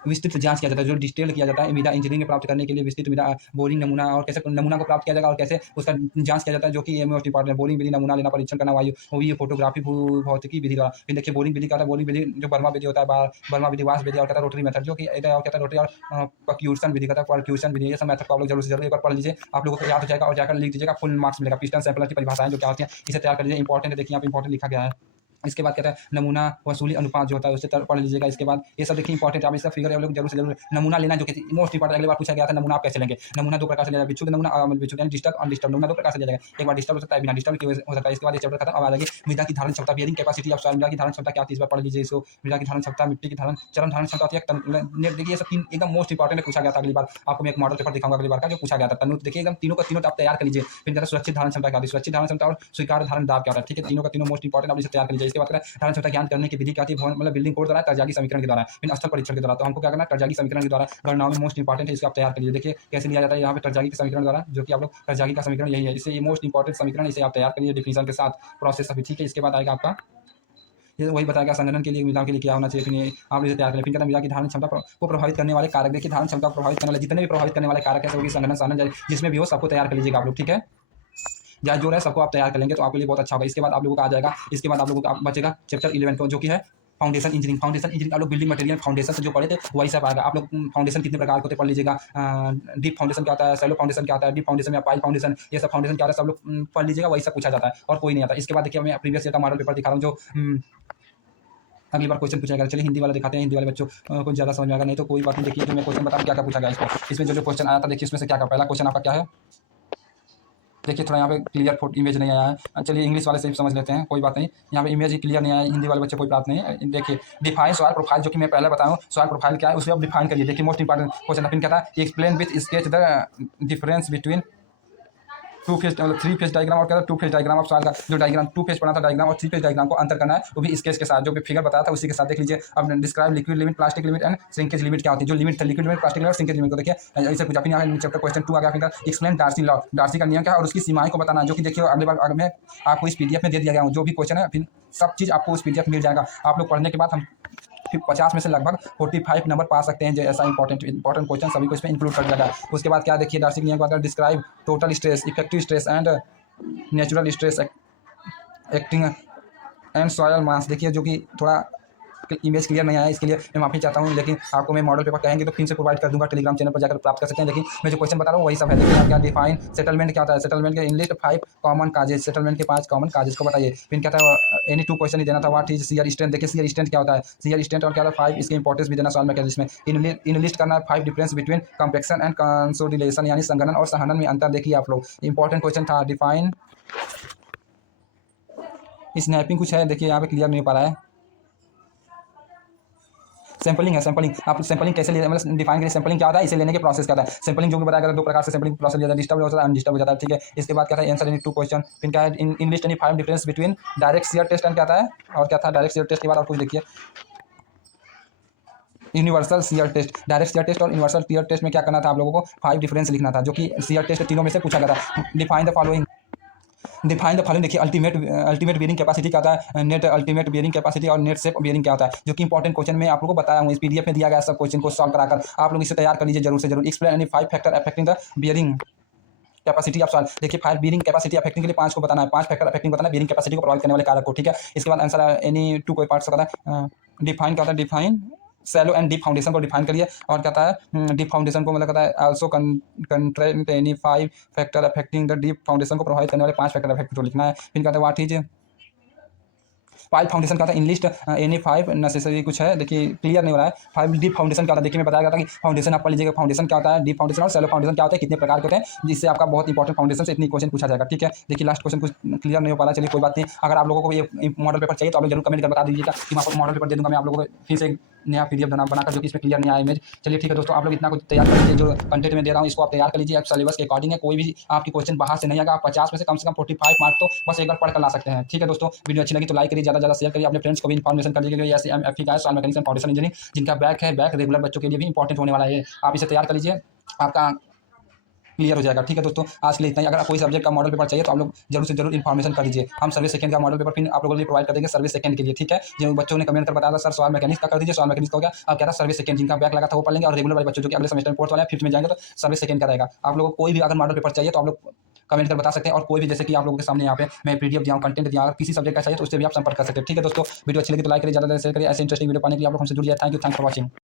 विस्तृत जांच किया जाता है, जो डिटेल किया जाता है मृदा इंजीनियरिंग में प्राप्त करने के लिए। विस्तृत मृदा बोरिंग नमूना, और कैसे नमूना को प्राप्त किया जाएगा और कैसे उसका जांच किया जाता है, जो कि ये मोस्ट इंपॉर्टेंट है। बोरिंग विधि, नमूना लेना, परीक्षण करना, वायु वो भी फोटोग्राफी, भौतिकी विधि द्वारा। फिर देखिए बोरिंग विधि क्या होता है, बोरिंग विधि जो बर्मा विधि होता है, बर्मा विधि, वास विधि, और कहता है रोटरी मेथड, जो कि और कहता है रोटरी और पर्क्यूशन विधि, कहता है पर्क्यूशन विधि। ये सब मेथड को आप लोग जरूर से जरूर एक बार पढ़ लीजिए, आप लोगों को याद हो जाएगा और जाकर लिख दीजिएगा, फुल मार्क्स मिलेगा। पिस्टन सैंपलर की परिभाषाएं जो क्या होती हैं इसे तैयार कर लीजिए, इंपॉर्टेंट है। देखिए यहाँ पे इंपॉर्टेंट लिखा गया है। इसके बाद कहता है नमूना वसूली अनुपात जो होता है उसे पढ़ लीजिएगा। इसके बाद ये सब देखिए इंपॉर्टेंट, आप इसका फिगर आप लोग जरूर से जरूर नमूना लेना, जो कि मोस्ट इंपॉर्टेंट। अगली बार पूछा गया था नमूना आप कैसे लेंगे। नमूना 2 प्रकार से लिया जाएगा, विक्षुब्ध नमूना, विक्षुब्ध यानी डिस्टर्ब, अनडिस्टर्ब नमूना 2 प्रकार से लिया जाएगा। एक बार डिस्टर्ब हो सकता है, बिना डिस्टर्ब के हो सकता है। इसके बाद ये चैप्टर खत्म। अब आ जाएगी मृदा की धारण क्षमता, बियरिंग कैपेसिटी ऑफ सॉइल। मृदा की धारण क्षमता क्या होती है इस बार पढ़ लीजिए इसको। मृदा की धारण क्षमता, मिट्टी की धारण चरण धारण क्षमता होती है। देखिए ये सब 3 एकदम मोस्ट इंपॉर्टेंट है, पूछा गया था अगली बार। आपको मैं एक मॉडल पेपर दिखाऊंगा अगली बार का, जो पूछा गया था तनु। देखिए एकदम तीनों का तीनों आप तैयार कर लीजिए। फिर कहता है सुरक्षित धारण क्षमता क्या होती है, सुरक्षित धारण क्षमता और स्वीकार्य धारण दाब क्या होता है, ठीक है। तीनों का तीनों मोस्ट इंपॉर्टेंट, आप इसे तैयार कर लीजिए। इसके बाद धारण क्षमता ज्ञान करने की विधि क्या होती है, मतलब बिल्डिंग कोड द्वारा, तरजागी समीकरण के द्वारा, फिर स्थल परीक्षण के द्वारा। तो हमको क्या करना है, तरजागी समीकरण के द्वारा गणनाओं में मोस्ट इंपॉर्टेंट है, इसको आप तैयार करिए। देखिए कैसे लिया जाता है यहाँ पे तरजागी के समीकरण द्वारा, जो कि आप लोग तरजागी का समीकरण यही है, इससे ये मोस्ट इंपॉर्टेंट समीकरण, इसे आप तैयार करिए डिफिनीशन के साथ, प्रोसेस अभी, ठीक है। इसके बाद आएगा आपका ये वही बताएगा संगठन के लिए, मृदा के लिए क्या होना चाहिए, फिर आप इसे तैयार करें। फिर कहता है मृदा की धारण क्षमता को प्रभावित करने वाले कारक। देखिए धारण क्षमता को प्रभावित करने वाले जितने भी प्रभावित करने वाले कारक है, सभी संगठन साधन जिसमें भी हो सबको तैयार कर लीजिएगा आप लोग, ठीक है। जो है सबको आप तैयार कर लेंगे तो आपके लिए बहुत अच्छा होगा। इसके बाद आप लोगों का आ जाएगा, इसके बाद आप लोगों का बचेगा चैप्टर 11 जो कि है फाउंडेशन इंजीनियरिंग आप लोग बिल्डिंग मटेरियल फाउंडेशन से जो पढ़े थे वही सब आएगा। आप लोग फाउंडेशन कितने प्रकार के होते हैं पढ़ लीजिएगा। डीप फाउंडेशन क्या होता है, सैलो फाउंडेशन क्या होता है, डीप फाउंडेशन या पाइल फाउंडेशन, ये सब फाउंडेशन क्या होता है सब लोग पढ़ लीजिएगा, वही सब पूछा जाता है और कोई नहीं आता। इसके बाद देखिए मैं प्रीवियस ईयर का मॉडल पेपर दिखा रहा हूँ जो अगली बार क्वेश्चन पूछा गया। चलिए हिंदी वाला दिखाते हैं, हिंदी वाले बच्चों कुछ ज़्यादा समझ में आएगा, नहीं तो कोई बात नहीं। देखिए जो मैं क्वेश्चन बता क्या क्या पूछा गया इसमें जो क्वेश्चन आया था देखिए इसमें से क्या क्या। पहला क्वेश्चन आपका क्या है, देखिए थोड़ा यहाँ पे क्लियर फोटो इमेज नहीं आया है। चलिए इंग्लिश वाले से भी समझ लेते हैं, कोई बात नहीं। यहाँ पे इमेज ही क्लियर नहीं आया, हिंदी वाले बच्चे कोई बात नहीं है। देखिए डिफाइन सॉइल प्रोफाइल, जो कि मैं पहले बताऊँ सॉइल प्रोफाइल क्या है उसे आप डिफाइन करिए। देखिए मोस्ट इंपॉर्टेंट क्वेश्चन फिर क्या था, explain with sketch the difference between two phase मतलब थ्री फेज डायग्राम और क्या था टू फेज डायग्राम। आप सॉइल का जो डायग्राम टू फेज पढ़ा था डायग्राम और थ्री फेज डायग्राम को अंतर करना है, वो भी स्केच के साथ जो भी फिगर बताया था उसी के साथ देख लीजिए। अब describe liquid limit, plastic limit and shrinkage limit क्या होती है। जो लिमिट था लिक्विड लिमिट, प्लास्टिक लिमिट और श्रिंकेज लिमिट को देखिए ऐसे कुछ। फिर चैप्टर क्वेश्चन 2 आ गया। फिर एक्सप्लेन डार्सी लॉ, डार्सी का नियम क्या है और उसकी सीमाएं को बताना, जो कि देखिए अगले बार अगर मैं आपको इस पीडीएफ में दे दिया गया हूँ जो भी क्वेश्चन है, फिर सब चीज़ आपको उस पीडीएफ मिल जाएगा। आप लोग पढ़ने के बाद हम 50 में से लगभग 45 नंबर पा सकते हैं। जो ऐसा इंपॉर्टेंट क्वेश्चन सभी को इसमें इंक्लूड कर दिया गया। उसके बाद क्या देखिए डार्सी के नियम को describe total stress, effective stress and natural stress acting and soil mass. देखिए जो कि थोड़ा इमेज क्लियर नहीं आया, इसके लिए मैं माफी चाहता हूँ, लेकिन आपको मैं मॉडल पेपर कहेंगे तो फिर से प्रोवाइड कर दूंगा, टेलीग्राम चैनल पर जाकर प्राप्त कर सकते हैं। लेकिन मैं जो क्वेश्चन बता रहा हूँ वही सब है। देखिए यहाँ क्या डिफाइन सेटलमेंट क्या होता है, सेटलमेंट के इनलिस्ट 5 कॉमन काजेज, सेटलमेंट के 5 कॉमन काजेज को बताइए। फिर क्या था एनी 2 क्वेश्चन ही देना था। व्हाट इज शियर स्ट्रेंथ, देखिए शियर स्ट्रेंथ क्या होता है, शियर स्ट्रेंथ और क्या था 5 इसके इंपॉर्टेंस भी देना सॉल्व मैकेनिज्म में। इनलिस्ट करना है 5 difference between compaction and consolidation, यानी संघनन और सहनन में अंतर। देखिए आप लोग इंपॉर्टेंट क्वेश्चन था डिफाइन स्नैपिंग कुछ है, देखिए यहाँ पे क्लियर नहीं पा रहा है। सैम्पलिंग है, सैम्पलिंग आप सैम्पलिंग कैसे ले मतलब डिफाइन करिए। सैम्पलिंग क्या होता है, इसे लेने के प्रोसेस क्या होता है। सैम्पलिंग जो भी बताया गया 2 प्रकार से सैम्पलिंग प्रोसेस लिया जाता है, डिस्टर्ब हो जाता है, अनडिस्टर्ब हो जाता है, ठीक है। इसके बाद क्या था आंसर इन 2 क्वेश्चन। फिर क्या है in list any 5 difference between direct shear test and क्या था और क्या था डायरेक्ट शियर टेस्ट के बाद और कुछ देखिए universal shear test. Direct shear test और यूनिवर्सल शियर टेस्ट में क्या करना था आप लोगों को 5 डिफरेंस लिखना था, जो कि शियर टेस्ट तीनों में से पूछा गया था। Define the following, define the following देखिए अल्टीमेट बेयरिंग कैपेसिटी क्या होता है, नेट अल्टीमेट बेयरिंग कैपेसिटी और नेट सेप बेयरिंग क्या होता है, जो कि इंपॉर्टेंट क्वेश्चन में आप लोगों को बताया हूँ। इस पीडीएफ में दिया गया सब क्वेश्चन को सॉल्व कराकर आप लोग इसे तैयार कर लीजिए जरूर से जरूर। Explain any 5 factor affecting the bearing capacity of soil. देखिए 5 बेयरिंग कैपेसिटी अफेक्टिंग के लिए 5 को बताना है, 5 फैक्टर अफेक्टिंग बताना है बेयरिंग कैपेसिटी को प्रभावित करने वाले कारक को, ठीक है। इसके बाद आंसर एनी 2 कोई पार्ट्स होता है। डिफाइन क्या होता है, define shallow and deep foundation को डिफाइन करिए और क्या था डीप फाउंडेशन को मतलब कहता है also constraint any 5 factor affecting the deep foundation को प्रभावित करने वाले 5 फैक्टर अफेक्ट को लिखना है। फिर कहता है व्हाट इज पाइल फाउंडेशन का था इनलिस्ट एनी 5 नेसेसरी कुछ है, देखिए क्लियर नहीं हो रहा है। 5 डीप फाउंडेशन क्या होता है, देखिए मैं बताया गया था कि फाउंडेशन आप पढ़ लीजिएगा फाउंडेशन क्या होता है, डीप फाउंडेशन और सैलो फाउंडेशन क्या होता है, कितने प्रकार के होते हैं, जिससे आपका बहुत इंपॉर्टेंट फाउंडेशन से इतनी क्वेश्चन पूछा जाएगा, ठीक है। देखिए लास्ट क्वेश्चन कुछ क्लियर नहीं हो पा रहा, चलिए कोई बात नहीं। अगर आप लोगों को ये मॉडल पेपर चाहिए तो आप लोग जरूर कमेंट कर बता दीजिएगा कि मैं आपको मॉडल पेपर दे दूंगा। मैं आप लोगों को फिर से नया पीडीएफ बनाकर जो कि इसमें क्लियर नहीं आया इमेज। चलिए ठीक है दोस्तों, आप लोग इतना कुछ तैयार कर लीजिए, जो कंटेंट में दे रहा हूँ इसको आप तैयार कर लीजिए, आप सिलेबस के अकॉर्डिंग है। कोई भी आपकी क्वेश्चन बाहर से नहीं आएगा, आप 50 में से कम 45 मार्क तो बस एक बार पढ़ कर ला सकते हैं, ठीक है दोस्तों। वीडियो अच्छी लगी तो लाइक करिए, ज़्यादा शेयर करिए, अपने फ्रेंड्स को भी इन्फॉर्मेशन कर दीजिए। ऐसे एमएफई का है soil mechanics and foundation engineering, जिनका बैक है बैक रेगुलर बच्चों के लिए भी इंपॉर्टेंट होने वाला है। आप इसे तैयार कर लीजिए, आपका क्लियर हो जाएगा, ठीक है दोस्तों। आज के लिए इतना ही। अगर कोई सब्जेक्ट का मॉडल पेपर चाहिए तो आप लोग जरूर से जरूर इन्फॉर्मेशन कर दीजिए। हम सर्विस सेकंड का मॉडल पेपर फिर आप लोगों के लिए प्रोवाइड कर देंगे सर्विस सेकंड के लिए, ठीक है। जो बच्चों ने कमेंट कर बताया था सर सॉइल मैकेनिक्स का कर दीजिए, सॉइल मैकेनिक्स का हो गया। अब क्या था सर्विस सेकंड, जिनका बैक लगा था वो पढ़ लेंगे, और रेगुलर वाले बच्चों जो कि अगले सेमेस्टर फोर्थ वाले हैं 5th में जाएंगे तो सर्विस सेकंड का रहेगा। आप लोगों को कोई भी अगर मॉडल पेपर चाहिए तो आप लोग कमेंट कर बता सकते हैं, और कोई भी जैसे कि आप लोगों के सामने यहाँ पे मैं पीडीएफ दिया हूँ, कंटेंट दिया, अगर किसी सब्जेक्ट का चाहिए तो उससे भी आप संपर्क कर सकते हैं, ठीक है दोस्तों। वीडियो अच्छी लगी तो लाइक करिए, ज़्यादा शेयर करिए। ऐसे इंटरेस्टिंग वीडियो पाने के लिए आप लोग हमसे जुड़िए। Thank you for watching.